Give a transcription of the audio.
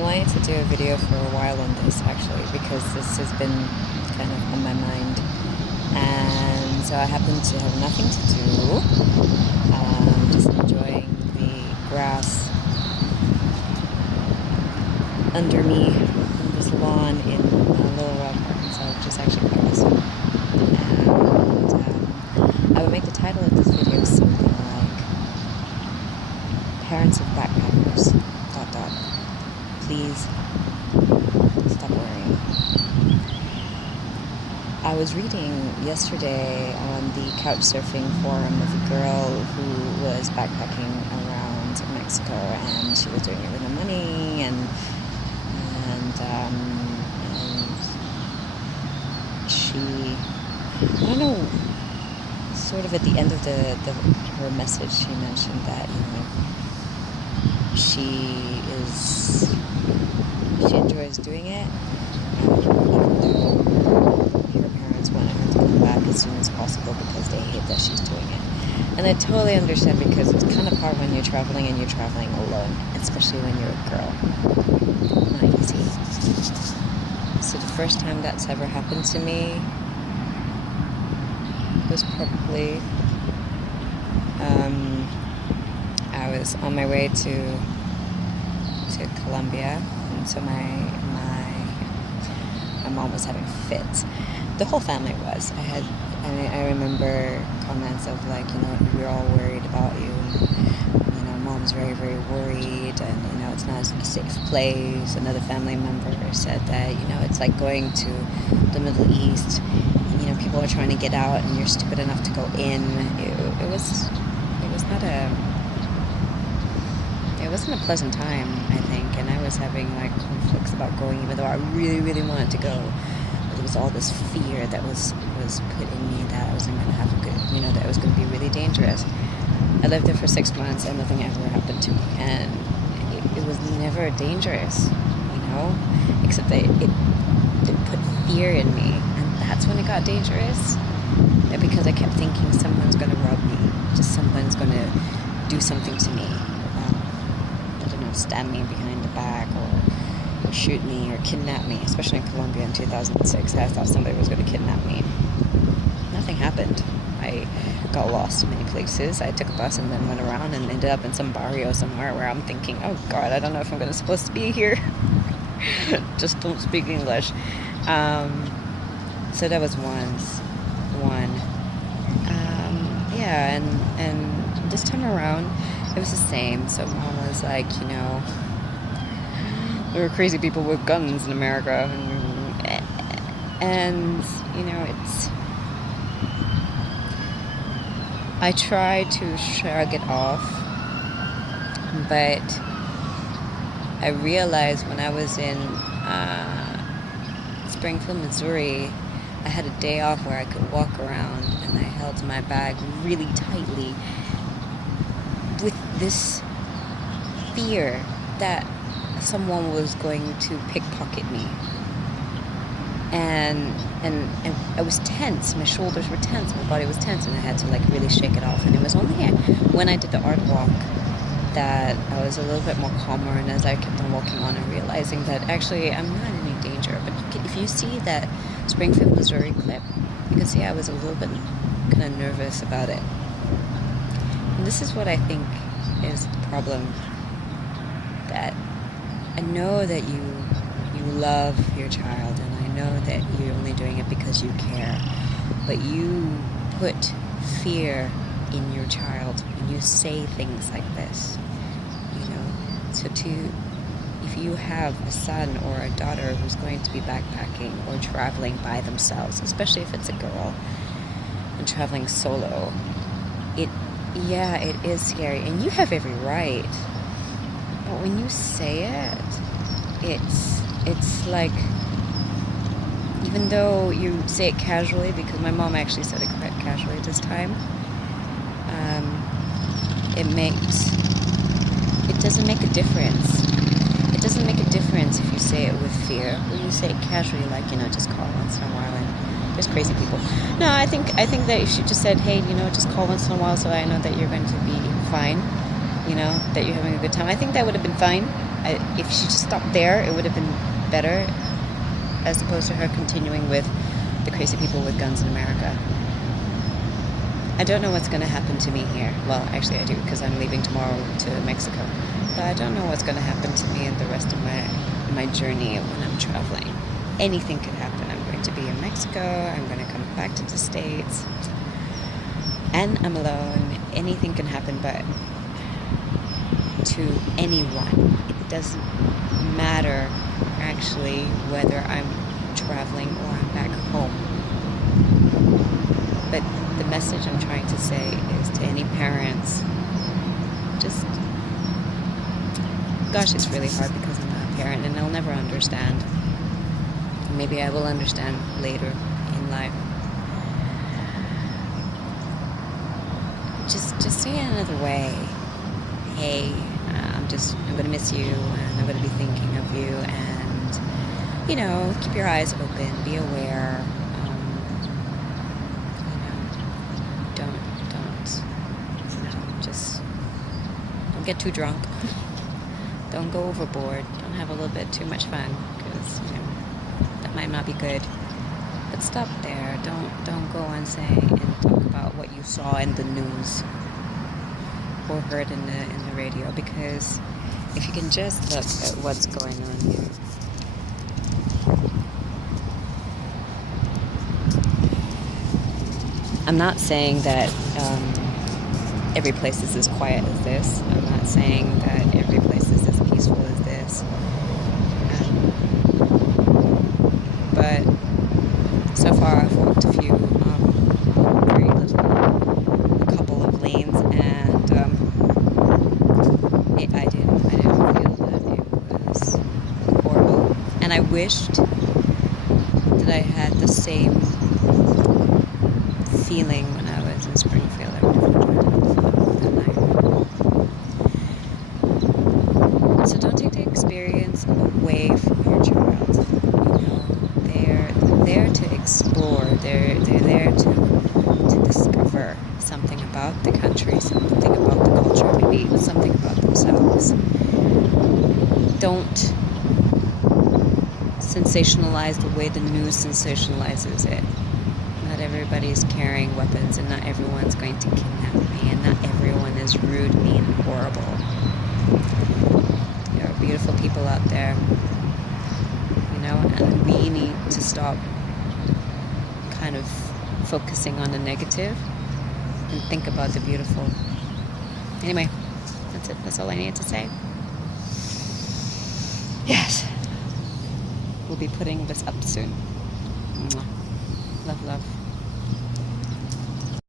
wanted to do a video for a while on this actually because this has been kind of on my mind, and so I happen to have nothing to do, just enjoying the grass under me on this lawn in Little Rock, Arkansas, which is actually quite awesome. And I would make the title of this video something like "Parents of Backpackers, ... Please stop worrying." I was reading yesterday on the Couchsurfing forum of a girl who was backpacking around Mexico, and she was doing it with no money, and she, I don't know, sort of at the end of her message, she mentioned that, she enjoys doing it, even though her parents wanted her to come back as soon as possible because they hate that she's doing it. And I totally understand, because it's kind of hard when you're traveling and you're traveling alone, especially when you're a girl. Not easy. So the first time that's ever happened to me was probably I was on my way to Colombia, and so my mom was having fits. The whole family was. I remember comments of like, we're all worried about you. Mom's very, very worried, and it's not a safe place. Another family member said that it's like going to the Middle East. People are trying to get out, and you're stupid enough to go in. It wasn't a pleasant time, I think, and I was having like conflicts about going, even though I really, really wanted to go. But there was all this fear that was put in me that I wasn't going to have a good, that it was going to be really dangerous. I lived there for 6 months, and nothing ever happened to me, and it was never dangerous, except that it put fear in me, and that's when it got dangerous, because I kept thinking someone's going to rob me, just someone's going to do something to me, I don't know, stab me behind the back, or shoot me, or kidnap me. Especially in Colombia in 2006, I thought somebody was going to kidnap me. Nothing happened. I got lost in many places. I took a bus and then went around and ended up in some barrio somewhere where I'm thinking, oh God, I don't know if I'm supposed to be here. Just don't speak English. So that was one. And this time around, it was the same. So mom was like, there were crazy people with guns in America, and it's. I try to shrug it off, but I realized when I was in Springfield, Missouri, I had a day off where I could walk around, and I held my bag really tightly with this fear that someone was going to pickpocket me. And I was tense. My shoulders were tense. My body was tense, and I had to like really shake it off. And it was only when I did the art walk that I was a little bit more calmer. And as I kept on walking on and realizing that actually I'm not in any danger. But if you see that Springfield, Missouri clip, you can see I was a little bit kind of nervous about it. And this is what I think is the problem. That I know that you love your child, and I know that you're only doing it because you care, but you put fear in your child when you say things like this, so if you have a son or a daughter who's going to be backpacking or traveling by themselves, especially if it's a girl and traveling solo, it is scary, and you have every right, but when you say it, it's like, even though you say it casually, because my mom actually said it quite casually this time, it doesn't make a difference. It doesn't make a difference if you say it with fear, or you say it casually, like, just call once in a while, and there's crazy people. No, I think that if she just said, hey, just call once in a while so I know that you're going to be fine, that you're having a good time, I think that would have been fine. if she just stopped there, it would have been better, as opposed to her continuing with the crazy people with guns in America. I don't know what's going to happen to me here. Well, actually I do, because I'm leaving tomorrow to Mexico. But I don't know what's going to happen to me in the rest of my journey when I'm traveling. Anything could happen. I'm going to be in Mexico. I'm going to come back to the States. And I'm alone. Anything can happen, but to anyone. It doesn't matter, actually, whether I'm traveling or I'm back home. But the message I'm trying to say is to any parents, just, gosh, it's really hard because I'm not a parent and I'll never understand. Maybe I will understand later in life. Just say it another way. Hey, I'm going to miss you, and I'm going to be thinking of you, and, keep your eyes open, be aware. Don't get too drunk. Don't go overboard. Don't have a little bit too much fun, because, that might not be good. But stop there. Don't go on saying and talk about what you saw in the news or heard in the radio, because if you can just look at what's going on here. I'm not saying that every place is as quiet as this. I'm not saying that every place is as peaceful as this. But so far I've walked a few a couple of lanes, and I didn't feel that it was horrible. And I wished that I had the same feeling when I was in Springfield. I would have enjoyed it that night. So don't take the experience away from your child. They're there to explore. They're there to discover something about the country, something about the culture, maybe even something about themselves. Don't sensationalize the way the news sensationalizes it. Not everybody's carrying weapons, and not everyone's going to kidnap me, and not everyone is rude, mean, and horrible. There are beautiful people out there, and we need to stop kind of focusing on the negative and think about the beautiful. Anyway, that's it. That's all I needed to say. Yes. We'll be putting this up soon. Mwah. Love, love.